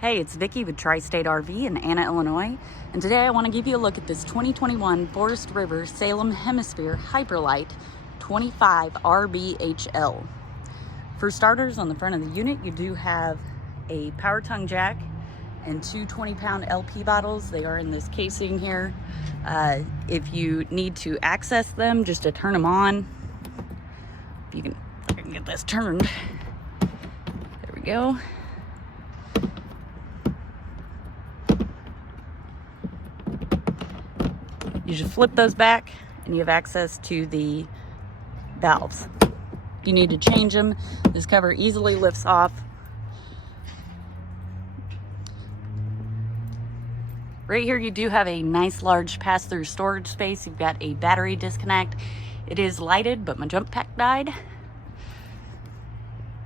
Hey, it's Vicki with Tri-State RV in Anna, Illinois, and today I want to give you a look at this 2021 Forest River Salem Hemisphere Hyper-Lyte 25 RBHL. For starters, on the front of the unit, you do have a power tongue jack and two 20-pound LP bottles. They are in this casing here. If you need to access them, just to turn them on, if I can get this turned. There we go. You just flip those back and you have access to the valves. If you need to change them, this cover easily lifts off. Right here you do have a nice large pass-through storage space. You've got a battery disconnect. It is lighted, but my jump pack died.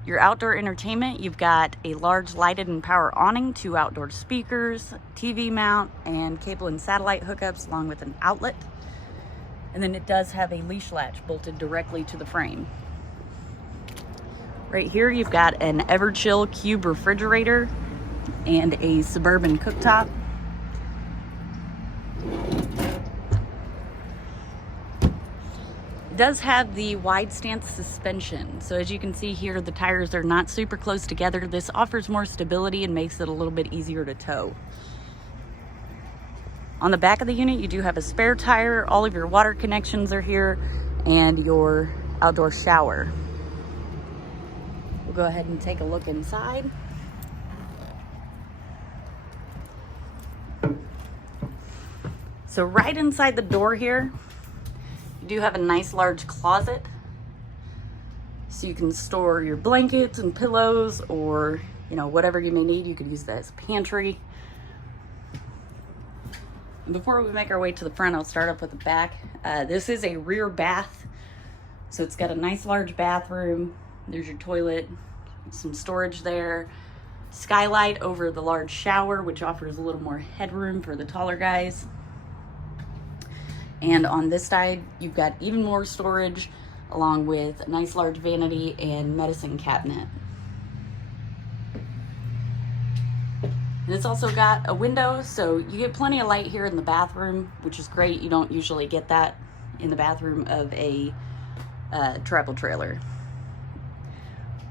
Your outdoor entertainment, you've got a large lighted and power awning, two outdoor speakers, TV mount, and cable and satellite hookups along with an outlet. And then it does have a leash latch bolted directly to the frame. Right here you've got an Everchill cube refrigerator and a Suburban cooktop. It does have the wide stance suspension, so as you can see here, the tires are not super close together. This offers more stability and makes it a little bit easier to tow. On the back of the unit you do have a spare tire, all of your water connections are here, and your outdoor shower. We'll go ahead and take a look inside. So right inside the door here, you do have a nice large closet, so you can store your blankets and pillows, or whatever you may need. You could use that as a pantry. And before we make our way to the front, I'll start up with the back. This is a rear bath, so it's got a nice large bathroom. There's your toilet, some storage there, skylight over the large shower, which offers a little more headroom for the taller guys. And on this side, you've got even more storage, along with a nice large vanity and medicine cabinet. And it's also got a window, so you get plenty of light here in the bathroom, which is great. You don't usually get that in the bathroom of a travel trailer.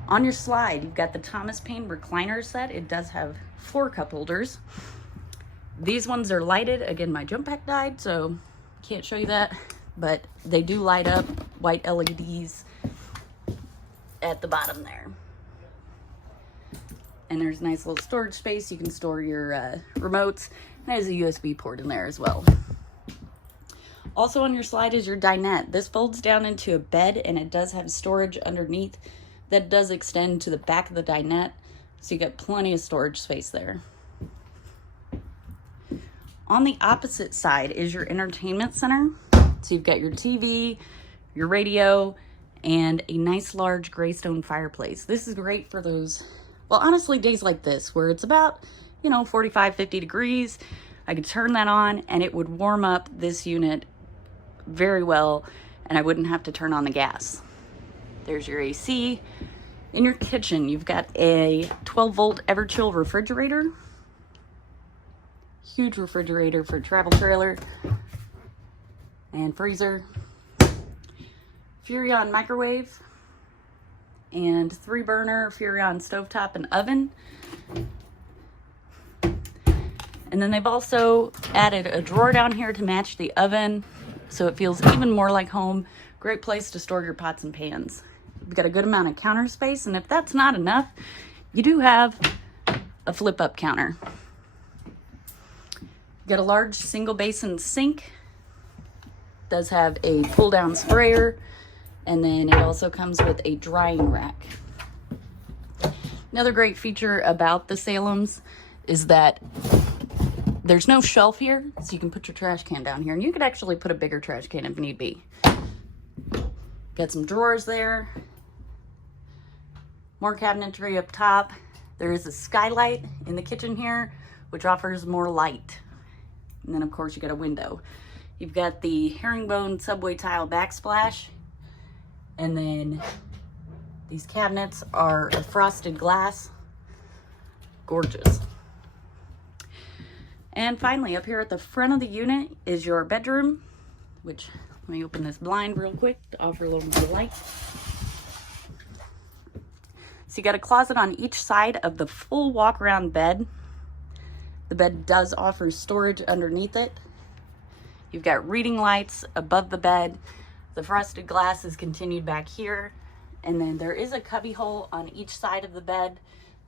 On your slide, you've got the Thomas Paine recliner set. It does have 4 cup holders. These ones are lighted. Again, my jump pack died, so can't show you that, but they do light up, white LEDs at the bottom there. And there's a nice little storage space. You can store your remotes. There's a USB port in there as well. Also on your slide is your dinette. This folds down into a bed, and it does have storage underneath that does extend to the back of the dinette, so you got plenty of storage space there. On the opposite side is your entertainment center. So you've got your TV, your radio, and a nice large gray stone fireplace. This is great for those, well, honestly, days like this where it's about, 45, 50 degrees. I could turn that on and it would warm up this unit very well, and I wouldn't have to turn on the gas. There's your AC. In your kitchen, you've got a 12-volt Everchill refrigerator. Huge refrigerator for a travel trailer, and freezer, Furrion microwave, and 3-burner Furrion stovetop and oven. And then they've also added a drawer down here to match the oven, so it feels even more like home. Great place to store your pots and pans. You've got a good amount of counter space, and if that's not enough, you do have a flip-up counter. Got a large single basin sink. Does have a pull down sprayer, and then it also comes with a drying rack. Another great feature about the Salems is that there's no shelf here, so you can put your trash can down here, and you could actually put a bigger trash can if need be. Got some drawers there, more cabinetry up top. There is a skylight in the kitchen here, which offers more light. And then of course you got a window. You've got the herringbone subway tile backsplash, and then these cabinets are a frosted glass. Gorgeous. And finally, up here at the front of the unit is your bedroom, which, let me open this blind real quick to offer a little more light. So you got a closet on each side of the full walk-around bed. The bed does offer storage underneath it. You've got reading lights above the bed. The frosted glass is continued back here. And then there is a cubby hole on each side of the bed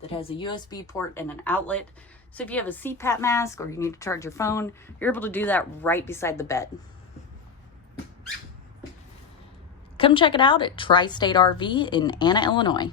that has a USB port and an outlet. So if you have a CPAP mask or you need to charge your phone, you're able to do that right beside the bed. Come check it out at Tri-State RV in Anna, Illinois.